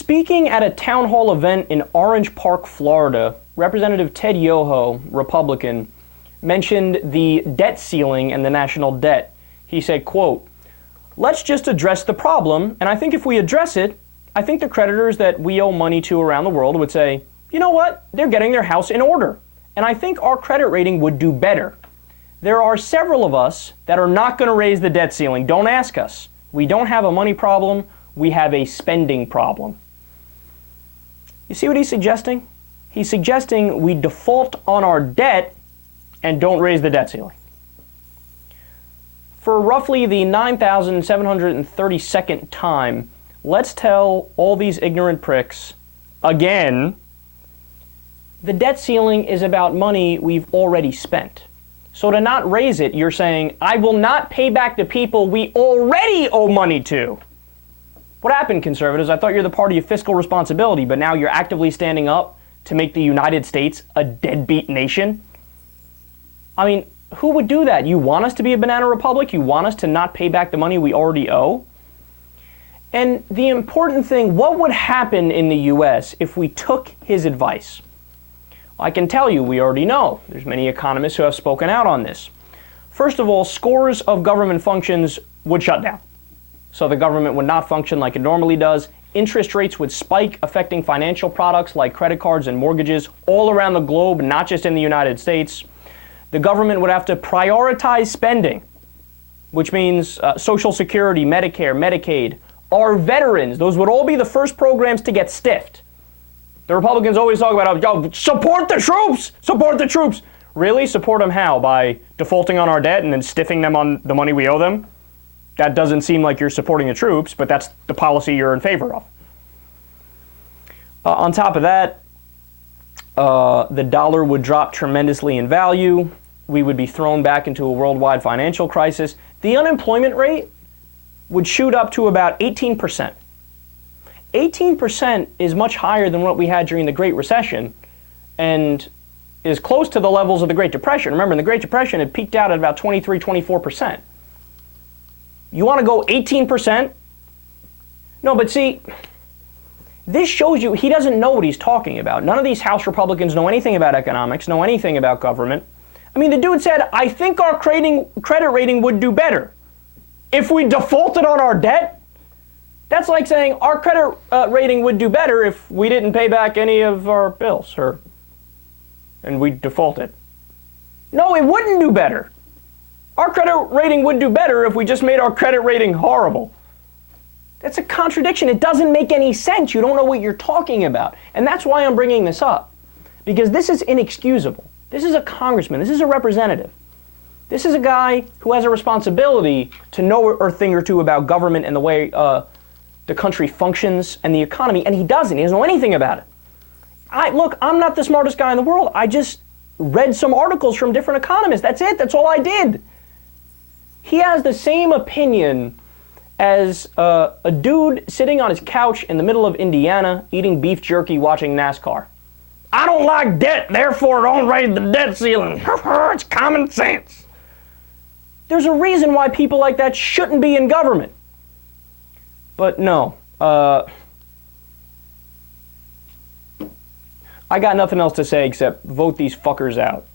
Speaking at a town hall event in Orange Park, Florida, Representative Ted Yoho, Republican, mentioned the debt ceiling and the national debt. He said, quote, "Let's just address the problem, and I think if we address it, I think the creditors that we owe money to around the world would say, you know what, they're getting their house in order, and I think our credit rating would do better. There are several of us that are not going to raise the debt ceiling. Don't ask us. We don't have a money problem. We have a spending problem." You see what he's suggesting? He's suggesting we default on our debt and don't raise the debt ceiling. For roughly the 9,732nd time, let's tell all these ignorant pricks again, the debt ceiling is about money we've already spent. So to not raise it, you're saying, I will not pay back the people we already owe money to. What happened, conservatives? I thought you're the party of fiscal responsibility, but now you're actively standing up to make the United States a deadbeat nation? I mean, who would do that? You want us to be a banana republic? You want us to not pay back the money we already owe? And the important thing, what would happen in the U.S. if we took his advice? I can tell you, we already know. There's many economists who have spoken out on this. First of all, scores of government functions would shut down. So the government would not function like it normally does. Interest rates would spike, affecting financial products like credit cards and mortgages all around the globe, not just in the United States. The government would have to prioritize spending, which means Social Security, Medicare, Medicaid, our veterans. Those would all be the first programs to get stiffed. The Republicans always talk about, yo, support the troops, support the troops. Really? Support them how? By defaulting on our debt and then stiffing them on the money we owe them? That doesn't seem like you're supporting the troops, but that's the policy you're in favor of. On top of that, the dollar would drop tremendously in value. We would be thrown back into a worldwide financial crisis. The unemployment rate would shoot up to about 18%. 18% is much higher than what we had during the Great Recession and is close to the levels of the Great Depression. Remember, in the Great Depression, it peaked out at about 23, 24%. You want to go 18%? No, but see, this shows you he doesn't know what he's talking about. None of these House Republicans know anything about economics, know anything about government. I mean, the dude said, I think our credit rating would do better if we defaulted on our debt. That's like saying our credit rating would do better if we didn't pay back any of our bills, and we defaulted. No, it wouldn't do better. Our credit rating would do better if we just made our credit rating horrible. That's a contradiction. It doesn't make any sense. You don't know what you're talking about. And that's why I'm bringing this up, because this is inexcusable. This is a congressman. This is a representative. This is a guy who has a responsibility to know a thing or two about government and the way the country functions and the economy, and he doesn't. He doesn't know anything about it. Look, I'm not the smartest guy in the world. I just read some articles from different economists. That's it. That's all I did. He has the same opinion as a dude sitting on his couch in the middle of Indiana eating beef jerky watching NASCAR. I don't like debt, therefore don't raise the debt ceiling. It's common sense. There's a reason why people like that shouldn't be in government. But no, I got nothing else to say except vote these fuckers out.